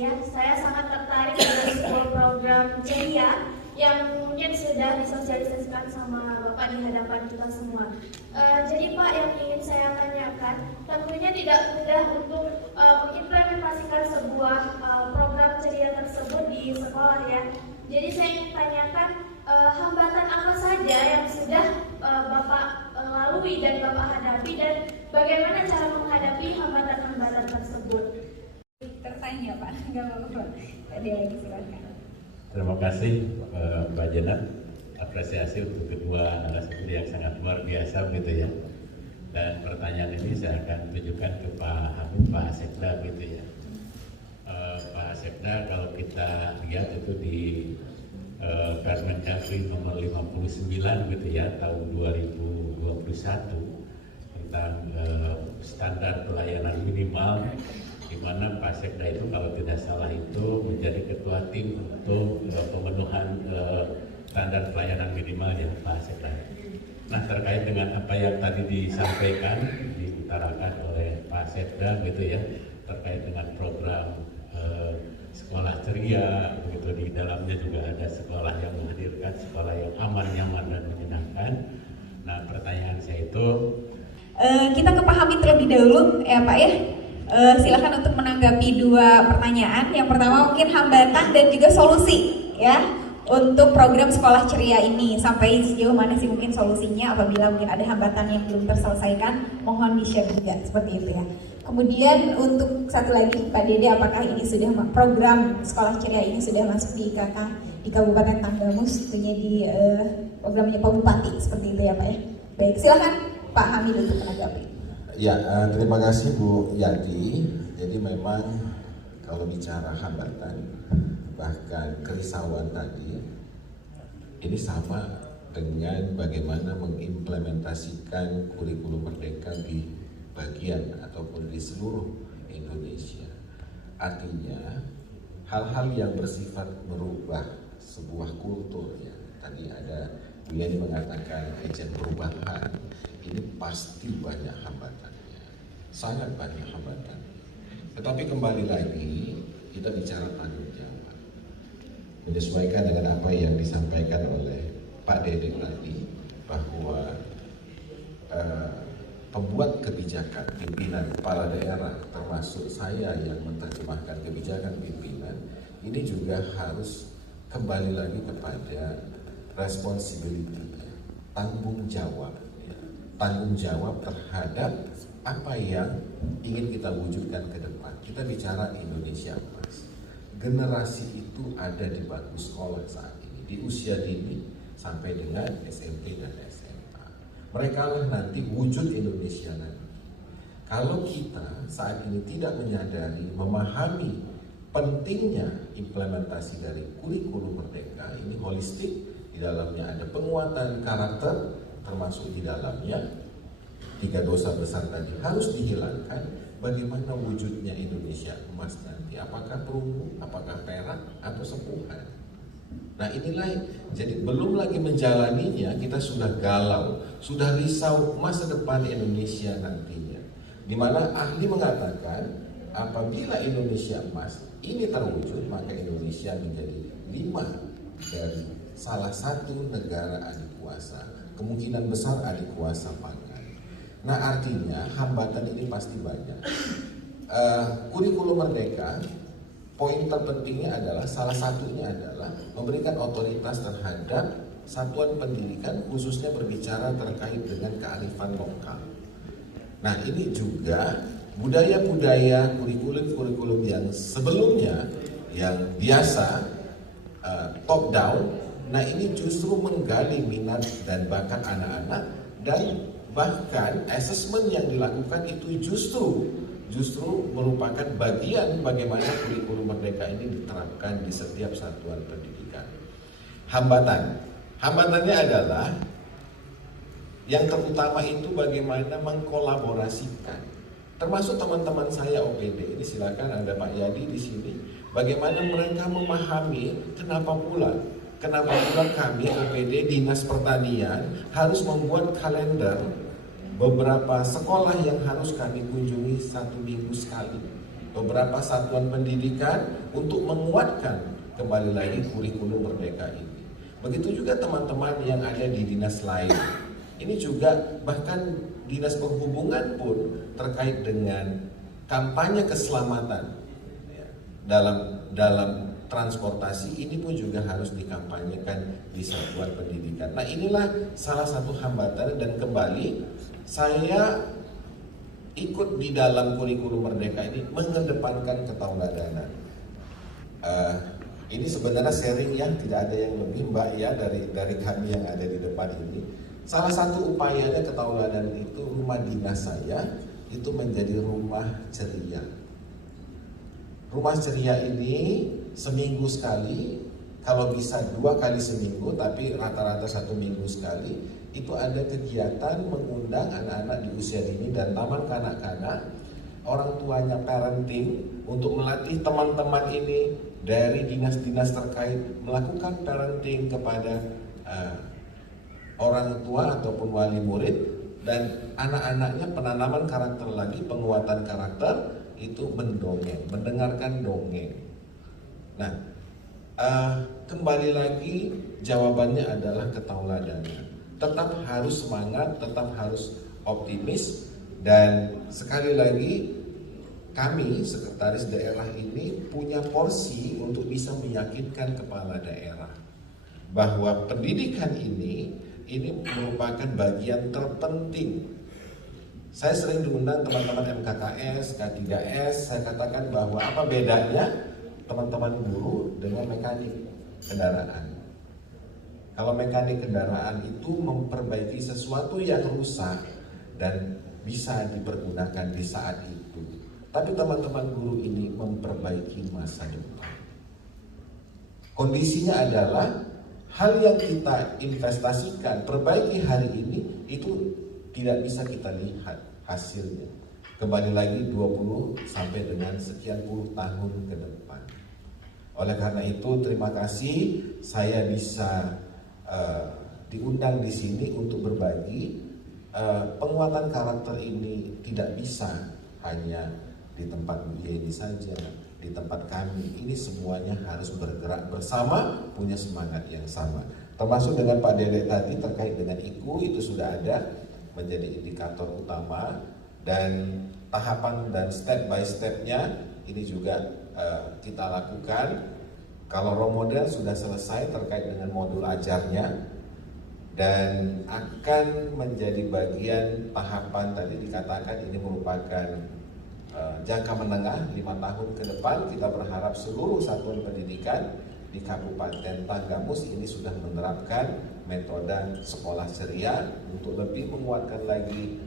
Ya, saya sangat tertarik dengan sebuah program ceria yang mungkin sudah disosialisasikan sama Bapak di hadapan kita semua. Jadi Pak, yang ingin saya tanyakan, tentunya tidak mudah untuk mengimplementasikan sebuah program ceria tersebut di sekolah ya. Jadi saya ingin tanyakan hambatan apa saja yang sudah Bapak lalui dan Bapak hadapi, dan bagaimana cara menghadapi hambatan-hambatan tersebut. Tertanya Pak, nggak apa-apa. Ada lagi silakan. Terima kasih Mbak Jenat, apresiasi untuk kedua narasumber yang sangat luar biasa begitu ya. Dan pertanyaan ini saya akan tunjukkan ke Pak Hamid, Pak Sekda gitu ya. Pak Sekda, kalau kita lihat itu di Permendagri nomor 59 gitu ya tahun 2021 tentang standar pelayanan minimal, di mana Pak Sekda itu kalau tidak salah itu menjadi ketua tim untuk pemenuhan standar pelayanan minimal ya Pak Sekda. Nah, terkait dengan apa yang tadi disampaikan, diutarakan oleh Pak Sekda gitu ya, terkait dengan program sekolah ceria, begitu di dalamnya juga ada sekolah yang menghadirkan sekolah yang aman, nyaman dan menyenangkan. Nah, pertanyaan saya itu kita ke Pak Hamid terlebih dahulu ya Pak ya. Silakan untuk menanggapi dua pertanyaan. Yang pertama mungkin hambatan dan juga solusi ya untuk program sekolah ceria ini, sampai sejauh mana sih mungkin solusinya apabila mungkin ada hambatan yang belum terselesaikan, mohon di-share juga seperti itu ya. Kemudian untuk satu lagi Pak Dede, apakah ini sudah program sekolah ceria ini sudah masuk di IKK di Kabupaten Tanggamus, tentunya di programnya Pak Bupati seperti itu ya Pak ya. Baik, silakan Pak Hamid untuk menanggapi. Ya, terima kasih Bu Yati. Jadi memang kalau bicara hambatan, bahkan kerisauan tadi, ini sama dengan bagaimana mengimplementasikan kurikulum merdeka di bagian ataupun di seluruh Indonesia. Artinya, hal-hal yang bersifat merubah sebuah kultur ya. Tadi ada Bu Yani mengatakan agent perubahan, ini pasti banyak hambatannya, sangat banyak hambatannya. Tetapi kembali lagi kita bicara tanggung jawab, menyesuaikan dengan apa yang disampaikan oleh Pak Dede tadi, bahwa pembuat kebijakan pimpinan kepala daerah, termasuk saya yang menerjemahkan kebijakan pimpinan, ini juga harus kembali lagi kepada responsibility, tanggung jawab. Tanggung jawab terhadap apa yang ingin kita wujudkan ke depan. Kita bicara Indonesia Emas. Generasi itu ada di bangku sekolah saat ini, di usia dini sampai dengan SMP dan SMA. Mereka lah nanti wujud Indonesia nanti. Kalau kita saat ini tidak menyadari, memahami pentingnya implementasi dari kurikulum merdeka ini holistik, di dalamnya ada penguatan karakter, termasuk di dalamnya 3 dosa besar tadi harus dihilangkan. Bagaimana wujudnya Indonesia Emas nanti? Apakah perunggu, apakah perak, atau sepuhan? Nah inilah, jadi belum lagi menjalaninya kita sudah galau, sudah risau masa depan Indonesia nantinya. Dimana ahli mengatakan apabila Indonesia Emas ini terwujud, maka Indonesia menjadi 5 dari salah satu negara adikuasa, kemungkinan besar adikuasa pangan. Nah artinya hambatan ini pasti banyak. Kurikulum merdeka, poin terpentingnya adalah, salah satunya adalah memberikan otoritas terhadap satuan pendidikan, khususnya berbicara terkait dengan kearifan lokal. Nah ini juga budaya-budaya kurikulum-kurikulum yang sebelumnya yang biasa top down. Nah ini justru menggali minat dan bakat anak-anak, dan bahkan asesmen yang dilakukan itu justru merupakan bagian bagaimana kurikulum merdeka ini diterapkan di setiap satuan pendidikan. Hambatannya adalah yang terutama itu bagaimana mengkolaborasikan, termasuk teman-teman saya OPD ini, silakan ada Pak Yadi di sini, bagaimana mereka memahami kenapa pula kami OPD Dinas Pertanian harus membuat kalender beberapa sekolah yang harus kami kunjungi 1 minggu sekali. beberapa satuan pendidikan untuk menguatkan kembali lagi kurikulum Merdeka ini. Begitu juga teman-teman yang ada di dinas lain. Ini juga bahkan dinas perhubungan pun terkait dengan kampanye keselamatan ya, dalam transportasi ini pun juga harus dikampanyekan di satuan pendidikan. Nah, inilah salah satu hambatan, dan kembali saya ikut di dalam kurikulum Merdeka ini mengedepankan ketauladanan. Ini sebenarnya sharing yang tidak ada yang lebih Mbak ya dari kami yang ada di depan ini. Salah satu upayanya ketauladanan itu, rumah dinas saya itu menjadi rumah ceria. Rumah ceria ini seminggu sekali, kalau bisa 2 kali seminggu, tapi rata-rata 1 minggu sekali, itu ada kegiatan mengundang anak-anak di usia dini dan taman kanak-kanak, orang tuanya parenting, untuk melatih teman-teman ini dari dinas-dinas terkait melakukan parenting kepada orang tua ataupun wali murid, dan anak-anaknya penanaman karakter lagi, penguatan karakter itu mendongeng, mendengarkan dongeng. Nah, kembali lagi jawabannya adalah ketauladanan. Tetap harus semangat, tetap harus optimis, dan sekali lagi kami sekretaris daerah ini punya porsi untuk bisa meyakinkan kepala daerah bahwa pendidikan ini merupakan bagian terpenting. Saya sering diundang teman-teman MKKS, K3S, saya katakan bahwa apa bedanya teman-teman guru dengan mekanik kendaraan. Kalau mekanik kendaraan itu memperbaiki sesuatu yang rusak dan bisa dipergunakan di saat itu. Tapi teman-teman guru ini memperbaiki masa depan. Kondisinya adalah hal yang kita investasikan, perbaiki hari ini, itu tidak bisa kita lihat hasilnya. Kembali lagi 20 sampai dengan sekian puluh tahun ke depan. Oleh karena itu, terima kasih saya bisa diundang di sini untuk berbagi. Penguatan karakter ini tidak bisa hanya di tempat Bu Yeni saja, di tempat kami. Ini semuanya harus bergerak bersama, punya semangat yang sama. Termasuk dengan Pak Dedek tadi terkait dengan IKU, itu sudah ada menjadi indikator utama, dan tahapan dan step by stepnya ini juga kita lakukan. Kalau role model sudah selesai terkait dengan modul ajarnya, dan akan menjadi bagian tahapan tadi dikatakan ini merupakan jangka menengah 5 tahun ke depan. Kita berharap seluruh satuan pendidikan di Kabupaten Tanggamus ini sudah menerapkan metode sekolah ceria untuk lebih menguatkan lagi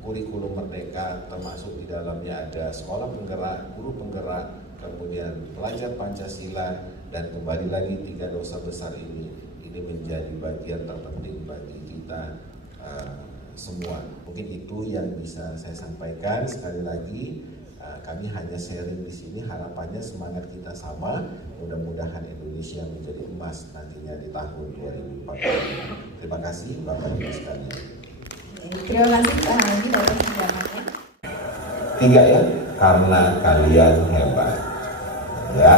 kurikulum Merdeka, termasuk di dalamnya ada sekolah penggerak, guru penggerak, kemudian pelajar Pancasila, dan kembali lagi 3 dosa besar ini menjadi bagian terpenting bagi kita semua. Mungkin itu yang bisa saya sampaikan. Sekali lagi kami hanya sharing di sini, harapannya semangat kita sama, mudah-mudahan Indonesia menjadi emas nantinya di tahun 2040. Terima kasih Bapak Ibu sekalian. Terima kasih Pak Haji atas penjelasannya. 3 ya, karena kalian hebat. Ya.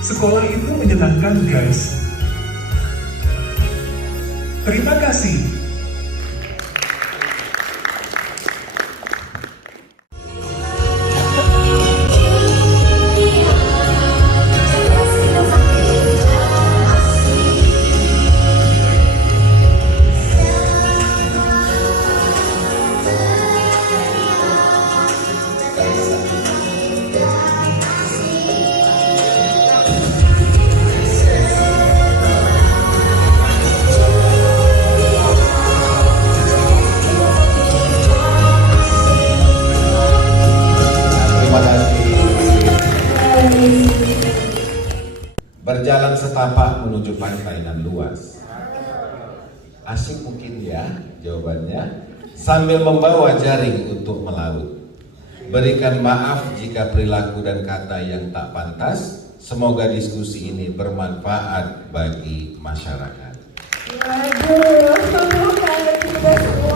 Sekolah itu menyenangkan, guys. Terima kasih. Berjalan setapak menuju pantai nan luas. Asik mungkin ya jawabannya. Sambil membawa jaring untuk melaut. Berikan maaf jika perilaku dan kata yang tak pantas. Semoga diskusi ini bermanfaat bagi masyarakat. Waduh, kita semua